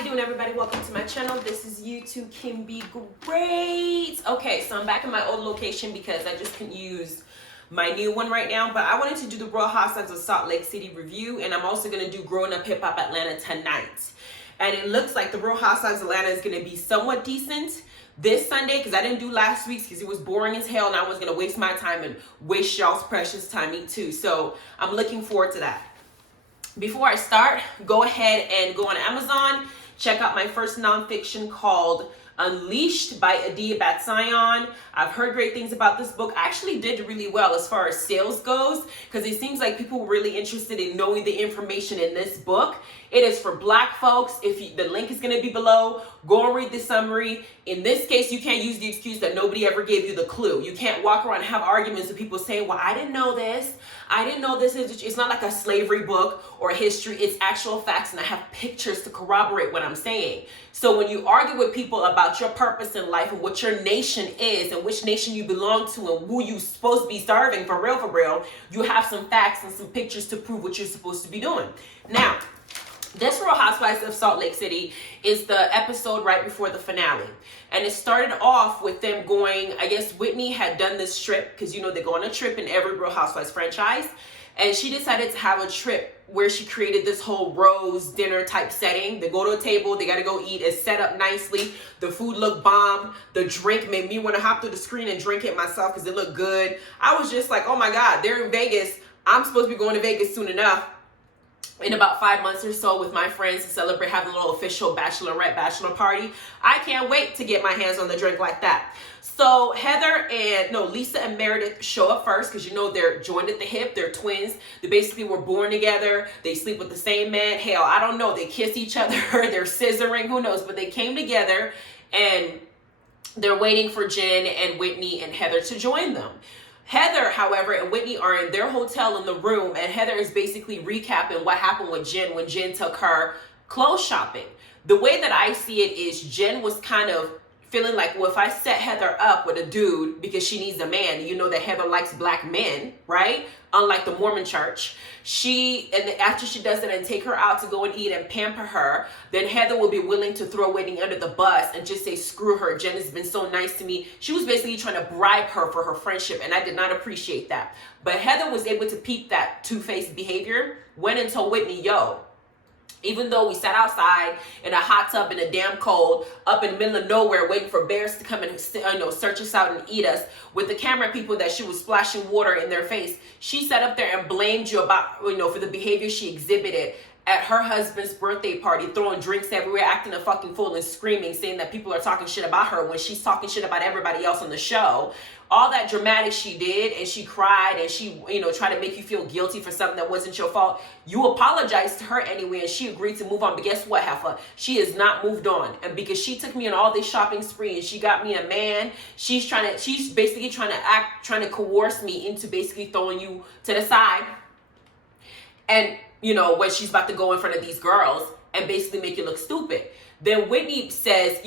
you doing, everybody? Welcome to my channel. This is You Too Can Be Great. Okay, so I'm back in my old location because I just couldn't use my new one right now, but I wanted to do the Real Housewives of Salt Lake City review, and I'm also going to do Growing Up Hip Hop Atlanta tonight. And it looks like the Real Housewives of Atlanta is going to be somewhat decent this Sunday, because I didn't do last week's because it was boring as hell and I was going to waste my time and waste y'all's precious time, me too. So I'm looking forward to that. Before I start, go ahead and go on Amazon. Check out my first nonfiction called Unleashed by Adiya Bat-Tziyon. I've heard great things about this book. I actually did really well as far as sales goes, because it seems like people were really interested in knowing the information in this book. It is for Black folks. The link is going to be below. Go and read the summary. In this case, you can't use the excuse that nobody ever gave you the clue. You can't walk around and have arguments with people saying, well, I didn't know this. I didn't know this. It's not like a slavery book or history. It's actual facts, and I have pictures to corroborate what I'm saying. So when you argue with people about your purpose in life and what your nation is and which nation you belong to and who you're supposed to be serving, for real, you have some facts and some pictures to prove what you're supposed to be doing. Now, this Real Housewives of Salt Lake City is the episode right before the finale. And it started off with them going, I guess Whitney had done this trip, because you know they go on a trip in every Real Housewives franchise. And she decided to have a trip where she created this whole rose dinner type setting. They go to a table, they gotta go eat. It's set up nicely. The food looked bomb. The drink made me want to hop through the screen and drink it myself because it looked good. I was just like, oh my God, they're in Vegas. I'm supposed to be going to Vegas soon enough, in about 5 months or so, with my friends to celebrate, have a little official bachelor party. I can't wait to get my hands on the drink like that. So Lisa and Meredith show up first, because you know they're joined at the hip. They're twins. They basically were born together. They sleep with the same man. Hell, I don't know. They kiss each other. They're scissoring. Who knows? But they came together, and they're waiting for Jen and Whitney and Heather to join them. Heather, however, and Whitney are in their hotel in the room, and Heather is basically recapping what happened with Jen when Jen took her clothes shopping. The way that I see it is Jen was kind of feeling like, well, if I set Heather up with a dude because she needs a man, you know that Heather likes Black men, right? Unlike the Mormon church. After she does it and take her out to go and eat and pamper her, then Heather will be willing to throw Whitney under the bus and just say, screw her. Jen has been so nice to me. She was basically trying to bribe her for her friendship, and I did not appreciate that. But Heather was able to peep that two-faced behavior, went and told Whitney, yo, even though we sat outside in a hot tub in a damn cold, up in the middle of nowhere, waiting for bears to come and search us out and eat us, with the camera people that she was splashing water in their face, she sat up there and blamed you about, for the behavior she exhibited at her husband's birthday party, throwing drinks everywhere, acting a fucking fool and screaming, saying that people are talking shit about her when she's talking shit about everybody else on the show. All that dramatic she did, and she cried, and she, tried to make you feel guilty for something that wasn't your fault. You apologized to her anyway, and she agreed to move on. But guess what, Heffa? She has not moved on. And because she took me on all this shopping spree and she got me a man, she's basically trying to coerce me into basically throwing you to the side. And, when she's about to go in front of these girls and basically make you look stupid. Then Whitney says,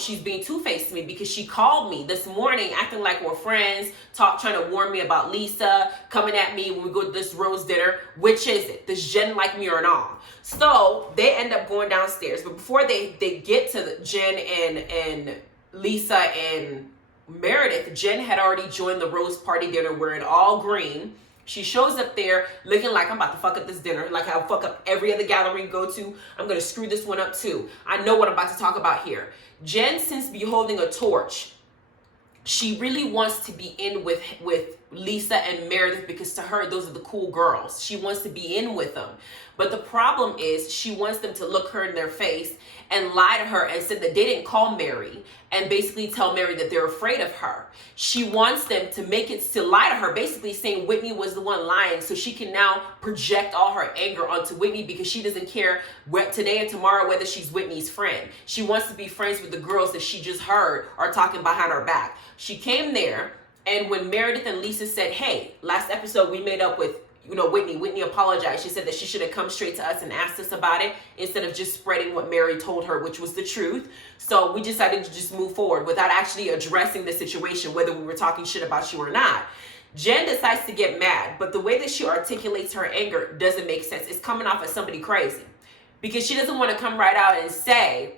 she's being two-faced to me because she called me this morning acting like we're friends, trying to warn me about Lisa, coming at me when we go to this rose dinner. Which is it? Does Jen like me or not? So they end up going downstairs. But before they get to Jen and Lisa and Meredith, Jen had already joined the rose party dinner wearing all green. She shows up there looking like, I'm about to fuck up this dinner, like I'll fuck up every other gathering you go to. I'm going to screw this one up too. I know what I'm about to talk about here. Jen seems to be holding a torch. She really wants to be in with Lisa and Meredith, because to her, those are the cool girls. She wants to be in with them. But the problem is she wants them to look her in their face and lie to her and said that they didn't call Mary and basically tell Mary that they're afraid of her. She wants them to lie to her, basically saying Whitney was the one lying, so she can now project all her anger onto Whitney, because she doesn't care today and tomorrow whether she's Whitney's friend. She wants to be friends with the girls that she just heard are talking behind her back. She came there, and when Meredith and Lisa said, hey, last episode we made up with Whitney apologized. She said that she should have come straight to us and asked us about it instead of just spreading what Mary told her, which was the truth. So we decided to just move forward without actually addressing the situation, whether we were talking shit about you or not. Jen decides to get mad, but the way that she articulates her anger doesn't make sense. It's coming off as somebody crazy. because she doesn't want to come right out and say,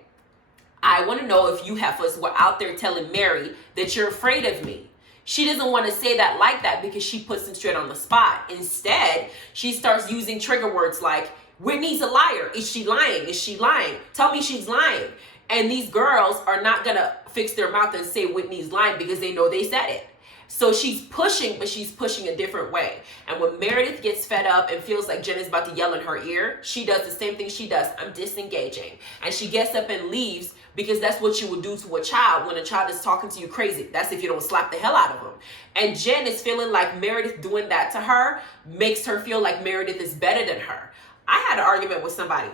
I want to know if you heifers were out there telling Mary that you're afraid of me. She doesn't want to say that like that because she puts him straight on the spot. Instead, she starts using trigger words like, Whitney's a liar. Is she lying? Is she lying? Tell me she's lying. And these girls are not going to fix their mouth and say Whitney's lying because they know they said it. So she's pushing, but she's pushing a different way. And when Meredith gets fed up and feels like Jen is about to yell in her ear, she does the same thing she does. I'm disengaging. And she gets up and leaves because that's what you would do to a child when a child is talking to you crazy. That's if you don't slap the hell out of them. And Jen is feeling like Meredith doing that to her makes her feel like Meredith is better than her. I had an argument with somebody.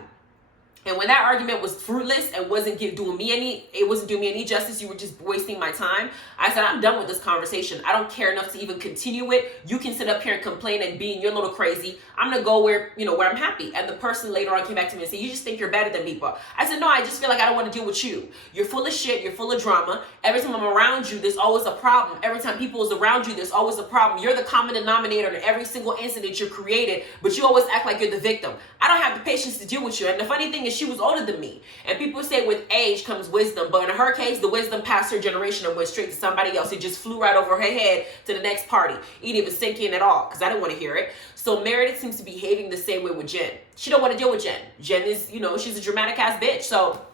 And when that argument was fruitless and wasn't doing me any justice, you were just wasting my time, I said, I'm done with this conversation. I don't care enough to even continue it. You can sit up here and complain and be in your little crazy. I'm going to go where I'm happy. And the person later on came back to me and said, you just think you're better than me, but I said, no, I just feel like I don't want to deal with you. You're full of shit. You're full of drama. Every time I'm around you, there's always a problem. Every time people is around you, there's always a problem. You're the common denominator in every single incident you're created, but you always act like you're the victim. I don't have the patience to deal with you. And the funny thing is, she was older than me. And people say with age comes wisdom, but in her case, the wisdom passed her generation and went straight to somebody else. It just flew right over her head to the next party. It didn't even sink in at all because I didn't want to hear it. So Meredith seems to be behaving the same way with Jen. She don't want to deal with Jen. Jen is, she's a dramatic ass bitch. So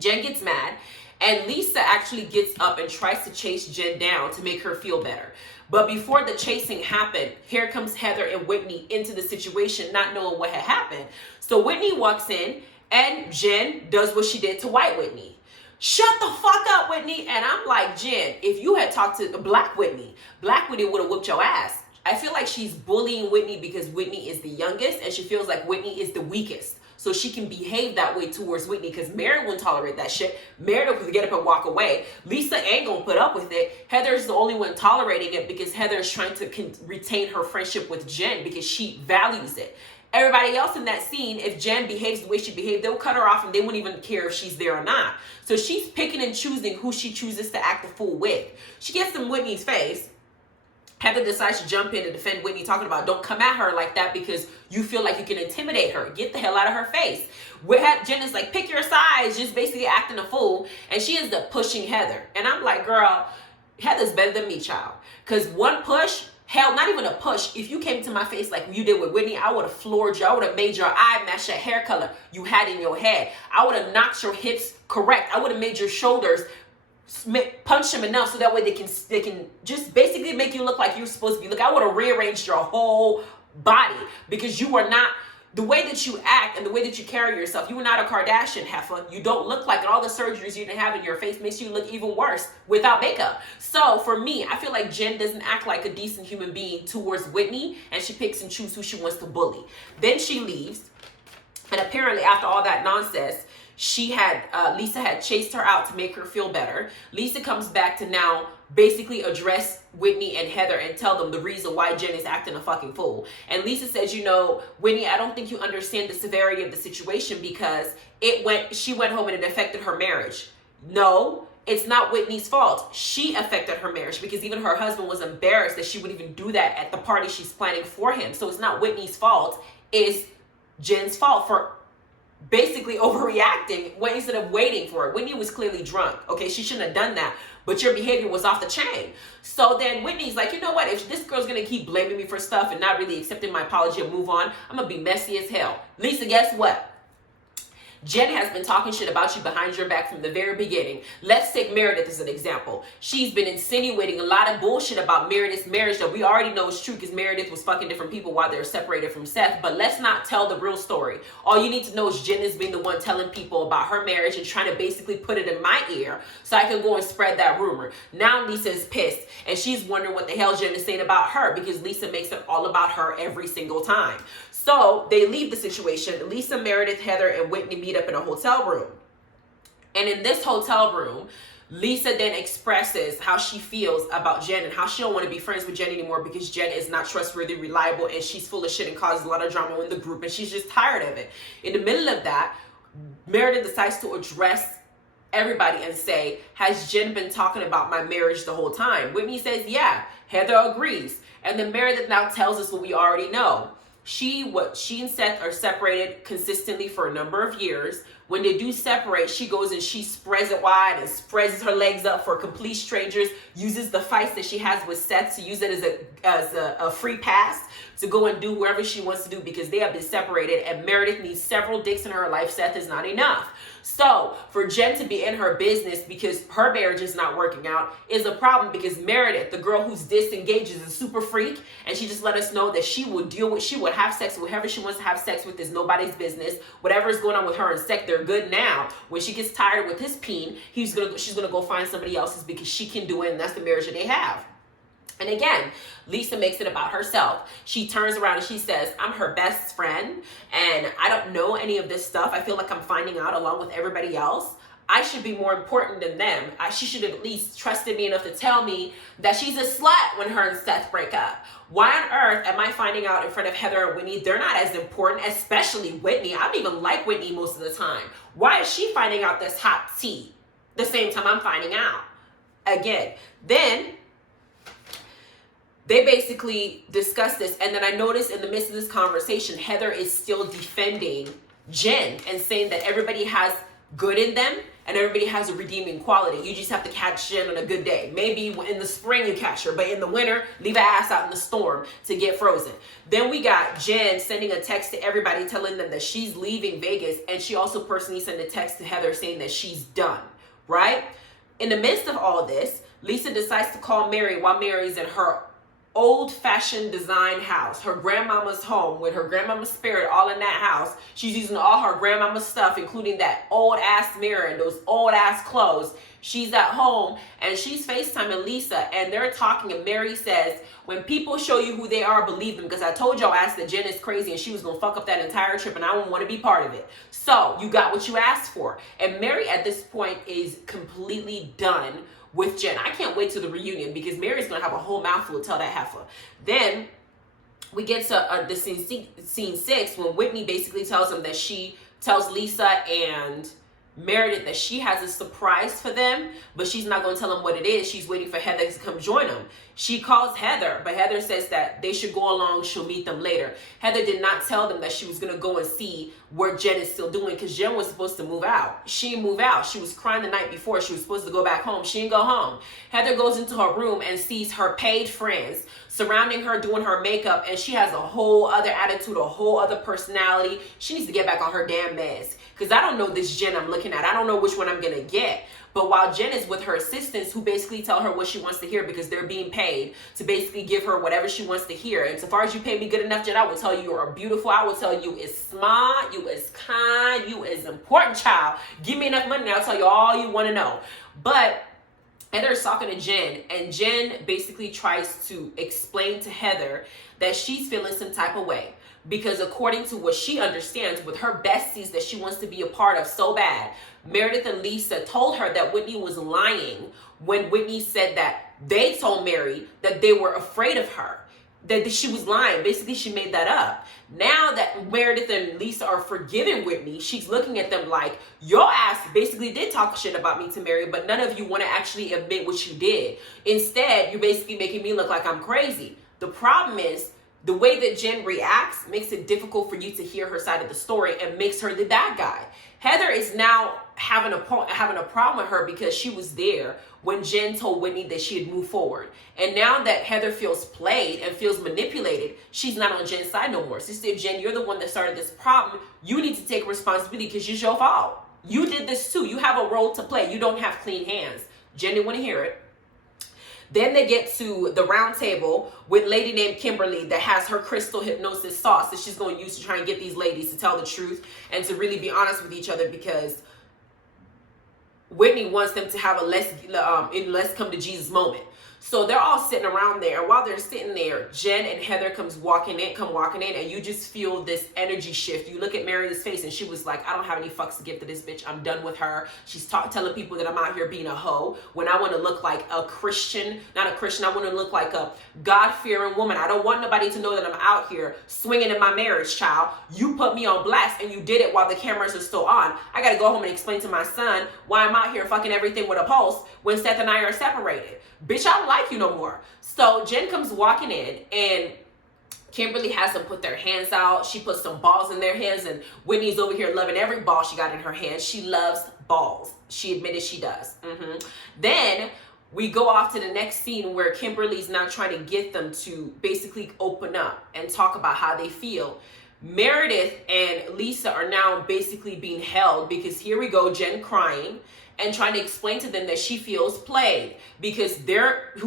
Jen gets mad, and Lisa actually gets up and tries to chase Jen down to make her feel better. But before the chasing happened, here comes Heather and Whitney into the situation, not knowing what had happened. So Whitney walks in, and Jen does what she did to White Whitney. Shut the fuck up, Whitney. And I'm like, Jen, if you had talked to Black Whitney would have whooped your ass. I feel like she's bullying Whitney because Whitney is the youngest, and she feels like Whitney is the weakest. So she can behave that way towards Whitney because Mary wouldn't tolerate that shit. Meredith would get up and walk away. Lisa ain't gonna put up with it. Heather's the only one tolerating it because Heather is trying to retain her friendship with Jen because she values it. Everybody else in that scene, if Jen behaves the way she behaved, they'll cut her off and they wouldn't even care if she's there or not. So she's picking and choosing who she chooses to act a fool with. She gets in Whitney's face. Heather decides to jump in and defend Whitney, talking about don't come at her like that because you feel like you can intimidate her. Get the hell out of her face. Jen is like, pick your sides, just basically acting a fool. And she ends up pushing Heather. And I'm like, girl, Heather's better than me, child. Because one push, hell, not even a push. If you came to my face like you did with Whitney, I would have floored you. I would have made your eye match your hair color you had in your head. I would have knocked your hips correct. I would have made your shoulders punch them enough so that way they can just basically make you look like you're supposed to be. Look, I would have rearranged your whole body because you are not the way that you act and the way that you carry yourself. You are not a Kardashian heifer. You don't look like it. All the surgeries you didn't have in your face makes you look even worse without makeup. So for me, I feel like Jen doesn't act like a decent human being towards Whitney, and she picks and chooses who she wants to bully. Then she leaves, and apparently after all that nonsense, Lisa had chased her out to make her feel better. Lisa comes back to now basically address Whitney and Heather and tell them the reason why Jen is acting a fucking fool. And Lisa says, Whitney, I don't think you understand the severity of the situation because she went home and it affected her marriage. No, it's not Whitney's fault. She affected her marriage because even her husband was embarrassed that she would even do that at the party she's planning for him. So it's not Whitney's fault. It's Jen's fault for basically overreacting instead of waiting for it. Whitney was clearly drunk. Okay, she shouldn't have done that, but your behavior was off the chain. So then Whitney's like, you know what? If this girl's gonna keep blaming me for stuff and not really accepting my apology and move on, I'm gonna be messy as hell. Lisa, guess what? Jen has been talking shit about you behind your back from the very beginning. Let's take Meredith as an example. She's been insinuating a lot of bullshit about Meredith's marriage that we already know is true because Meredith was fucking different people while they were separated from Seth. But let's not tell the real story. All you need to know is Jen has been the one telling people about her marriage and trying to basically put it in my ear so I can go and spread that rumor. Now Lisa is pissed and she's wondering what the hell Jen is saying about her because Lisa makes it all about her every single time. So they leave the situation. Lisa, Meredith, Heather, and Whitney meet up in a hotel room. And in this hotel room, Lisa then expresses how she feels about Jen and how she don't want to be friends with Jen anymore because Jen is not trustworthy, reliable, and she's full of shit and causes a lot of drama in the group, and she's just tired of it. In the middle of that, Meredith decides to address everybody and say, has Jen been talking about my marriage the whole time? Whitney says, yeah. Heather agrees. And then Meredith now tells us what we already know. she and Seth are separated consistently for a number of years. When they do separate, she goes and she spreads it wide and spreads her legs up for complete strangers, uses the fights that she has with Seth to use it as a free pass to go and do wherever she wants to do, because they have been separated and Meredith needs several dicks in her life. Seth is not enough. So for Jen to be in her business because her marriage is not working out is a problem, because Meredith, the girl who's disengaged, is a super freak, and she just let us know that she will have sex with whoever she wants to have sex with. Is nobody's business. Whatever is going on with her and Seth, they're good now. When she gets tired with his peen, she's gonna go find somebody else's because she can do it, and that's the marriage that they have. And again, Lisa makes it about herself. She turns around and she says, I'm her best friend and I don't know any of this stuff. I feel like I'm finding out along with everybody else. I should be more important than them. She should have at least trusted me enough to tell me that she's a slut when her and Seth break up. Why on earth am I finding out in front of Heather and Whitney? They're not as important, especially Whitney. I don't even like Whitney most of the time. Why is she finding out this hot tea the same time I'm finding out? Again, then they basically discuss this, and then I noticed in the midst of this conversation, Heather is still defending Jen and saying that everybody has good in them and everybody has a redeeming quality. You just have to catch Jen on a good day. Maybe in the spring you catch her, but in the winter, leave her ass out in the storm to get frozen. Then we got Jen sending a text to everybody telling them that she's leaving Vegas, and she also personally sent a text to Heather saying that she's done, right? In the midst of all this, Lisa decides to call Mary while Mary's in her old-fashioned design house, her grandmama's home, with her grandmama's spirit all in that house. She's using all her grandmama's stuff, including that old-ass mirror and those old-ass clothes. She's at home and she's FaceTiming Lisa, and they're talking, and Mary says, when people show you who they are, believe them, because I told y'all ass that Jen is crazy and she was gonna fuck up that entire trip and I don't want to be part of it. So you got what you asked for. And Mary at this point is completely done with Jen. I can't wait to the reunion because Mary's gonna have a whole mouthful to tell that heifer. Then we get to the scene 6 when Whitney basically tells them that she tells Lisa and Meredith that she has a surprise for them, but she's not going to tell them what it is. She's waiting for Heather to come join them. She calls Heather, but Heather says that they should go along. She'll meet them later. Heather did not tell them that she was going to go and see what Jen is still doing, because Jen was supposed to move out. She didn't move out. She was crying the night before. She was supposed to go back home. She didn't go home. Heather goes into her room and sees her paid friends surrounding her, doing her makeup, and she has a whole other attitude, a whole other personality. She needs to get back on her damn meds, because I don't know this Jen I'm looking at. I don't know which one I'm going to get. But while Jen is with her assistants, who basically tell her what she wants to hear because they're being paid to basically give her whatever she wants to hear. And so far as you pay me good enough, Jen, I will tell you you are beautiful. I will tell you is smart, you is kind, you is important, child. Give me enough money and I'll tell you all you want to know. But Heather's talking to Jen, and Jen basically tries to explain to Heather that she's feeling some type of way, because according to what she understands with her besties that she wants to be a part of so bad, Meredith and Lisa told her that Whitney was lying when Whitney said that they told Mary that they were afraid of her, that she was lying. Basically, she made that up. Now that Meredith and Lisa are forgiving Whitney, she's looking at them like, your ass basically did talk shit about me to Mary, but none of you want to actually admit what you did. Instead, you're basically making me look like I'm crazy. The problem is, the way that Jen reacts makes it difficult for you to hear her side of the story and makes her the bad guy. Heather is now having a problem with her because she was there when Jen told Whitney that she had moved forward. And now that Heather feels played and feels manipulated, she's not on Jen's side no more. She said, Jen, you're the one that started this problem. You need to take responsibility because it's your fault. You did this too. You have a role to play. You don't have clean hands. Jen didn't want to hear it. Then they get to the round table with a lady named Kimberly that has her crystal hypnosis sauce that she's going to use to try and get these ladies to tell the truth and to really be honest with each other, because Whitney wants them to have a let's come to Jesus moment. So they're all sitting around there. While they're sitting there, Jen and Heather come walking in, and you just feel this energy shift. You look at Mary's face, and she was like, I don't have any fucks to give to this bitch. I'm done with her. She's telling people that I'm out here being a hoe when I want to look like a Christian. Not a Christian. I want to look like a God-fearing woman. I don't want nobody to know that I'm out here swinging in my marriage, child. You put me on blast, and you did it while the cameras are still on. I got to go home and explain to my son why I'm out here fucking everything with a pulse when Seth and I are separated. Bitch, I don't like you no more. So Jen comes walking in, and Kimberly has them put their hands out. She puts some balls in their hands, and Whitney's over here loving every ball she got in her hand. She loves balls. She admitted she does. Then we go off to the next scene where Kimberly's now trying to get them to basically open up and talk about how they feel. Meredith and Lisa are now basically being held because here we go, Jen crying and trying to explain to them that she feels played because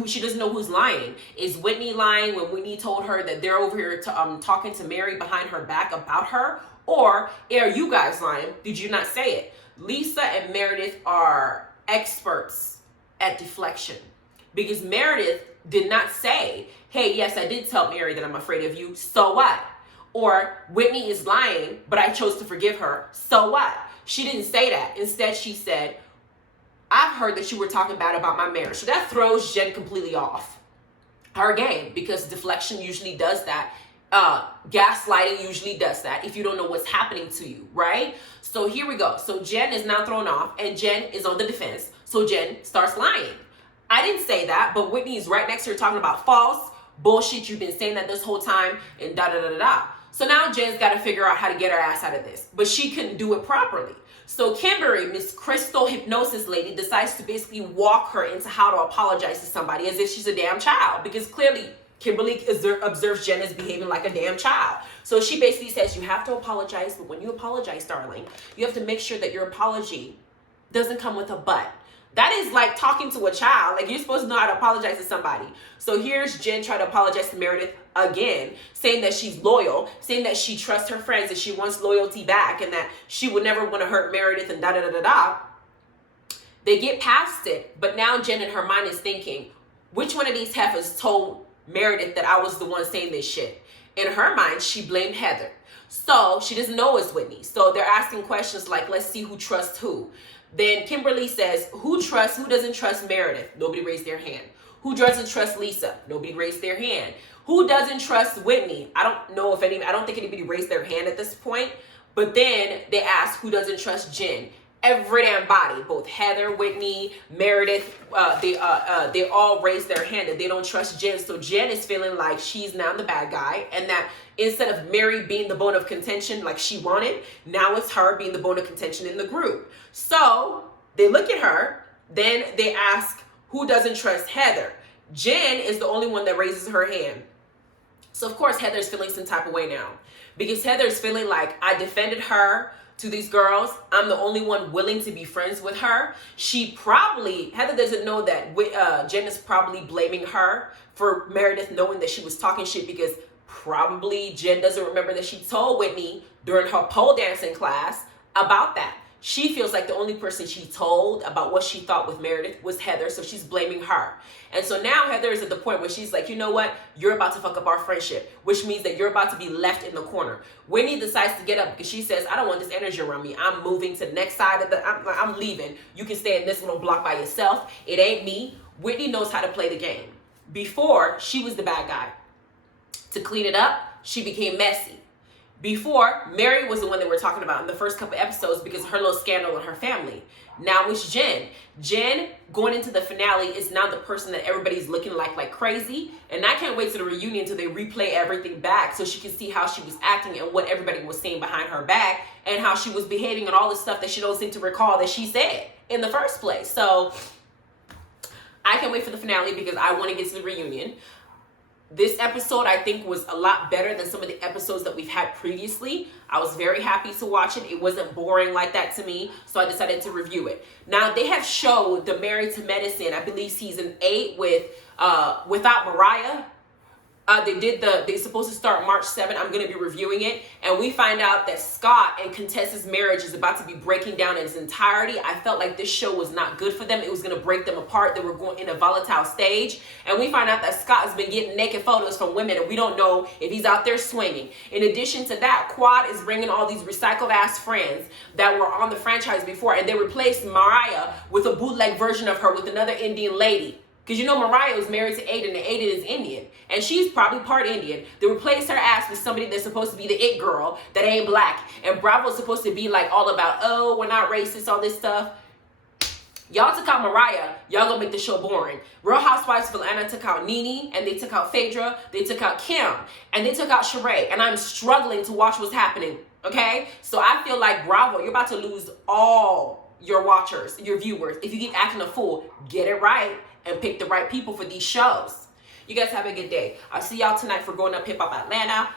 she doesn't know who's lying. Is Whitney lying when Whitney told her that they're over here talking to Mary behind her back about her? Or are you guys lying? Did you not say it? Lisa and Meredith are experts at deflection because Meredith did not say, hey, yes, I did tell Mary that I'm afraid of you. So what? Or Whitney is lying, but I chose to forgive her. So what? She didn't say that. Instead, she said, I've heard that you were talking bad about my marriage. So that throws Jen completely off her game because deflection usually does that. Gaslighting usually does that if you don't know what's happening to you, right? So here we go. So Jen is now thrown off and Jen is on the defense. So Jen starts lying. I didn't say that, but Whitney is right next to her talking about false bullshit. You've been saying that this whole time and da-da-da-da-da. So now Jen's got to figure out how to get her ass out of this, but she couldn't do it properly. So Kimberly, Miss Crystal Hypnosis lady, decides to basically walk her into how to apologize to somebody as if she's a damn child, because clearly Kimberly observes Jen as behaving like a damn child. So she basically says, you have to apologize, but when you apologize, darling, you have to make sure that your apology doesn't come with a but. That is like talking to a child. Like, you're supposed to know how to apologize to somebody. So here's Jen trying to apologize to Meredith again, saying that she's loyal, saying that she trusts her friends, that she wants loyalty back, and that she would never want to hurt Meredith and da-da-da-da-da. They get past it, but now Jen in her mind is thinking, which one of these heifers told Meredith that I was the one saying this shit? In her mind, she blamed Heather. So she doesn't know it's Whitney. So they're asking questions like, let's see who trusts who. Then Kimberly says, who doesn't trust Meredith? Nobody raised their hand. Who doesn't trust Lisa? Nobody raised their hand. Who doesn't trust Whitney? I don't think anybody raised their hand at this point. But then they ask, who doesn't trust Jen? Every damn body, both Heather, Whitney, Meredith, they all raised their hand that they don't trust Jen. So Jen is feeling like she's now the bad guy, and that instead of Mary being the bone of contention like she wanted, now it's her being the bone of contention in the group. So they look at her, then they ask, who doesn't trust Heather? Jen is the only one that raises her hand. So of course Heather's feeling some type of way now, because Heather's feeling like, I defended her to these girls. I'm the only one willing to be friends with her. Heather doesn't know that Jen is probably blaming her for Meredith knowing that she was talking shit, because probably Jen doesn't remember that she told Whitney during her pole dancing class about that. She feels like the only person she told about what she thought with Meredith was Heather, so she's blaming her. And so now Heather is at the point where she's like, you know what? You're about to fuck up our friendship, which means that you're about to be left in the corner. Whitney decides to get up because she says, I don't want this energy around me. I'm moving to the next side of I'm leaving. You can stay in this little block by yourself. It ain't me. Whitney knows how to play the game. Before, she was the bad guy. To clean it up, she became messy. Before, Mary was the one that we're talking about in the first couple episodes because of her little scandal in her family. Now it's Jen. Jen, going into the finale, is now the person that everybody's looking like crazy. And I can't wait to the reunion until they replay everything back so she can see how she was acting and what everybody was saying behind her back and how she was behaving and all the stuff that she don't seem to recall that she said in the first place. So I can't wait for the finale because I want to get to the reunion. This episode, I think, was a lot better than some of the episodes that we've had previously. I was very happy to watch it. It wasn't boring like that to me, so I decided to review it. Now, they have showed the Married to Medicine, I believe season 8 without Mariah. They're supposed to start March 7th. I'm going to be reviewing it. And we find out that Scott and Contessa's marriage is about to be breaking down in its entirety. I felt like this show was not good for them. It was going to break them apart. They were going in a volatile stage. And we find out that Scott has been getting naked photos from women, and we don't know if he's out there swinging. In addition to that, Quad is bringing all these recycled ass friends that were on the franchise before, and they replaced Mariah with a bootleg version of her with another Indian lady. Because you know Mariah was married to Aiden, and Aiden is Indian. And she's probably part Indian. They replaced her ass with somebody that's supposed to be the it girl that ain't black. And Bravo's supposed to be like all about, oh, we're not racist, all this stuff. Y'all took out Mariah, y'all gonna make the show boring. Real Housewives of Atlanta took out Nene, and they took out Phaedra, they took out Kim, and they took out Sheree, and I'm struggling to watch what's happening, okay? So I feel like, Bravo, you're about to lose all your watchers, your viewers. If you keep acting a fool, get it right and pick the right people for these shows. You guys have a good day. I'll see y'all tonight for Growing Up Hip Hop Atlanta.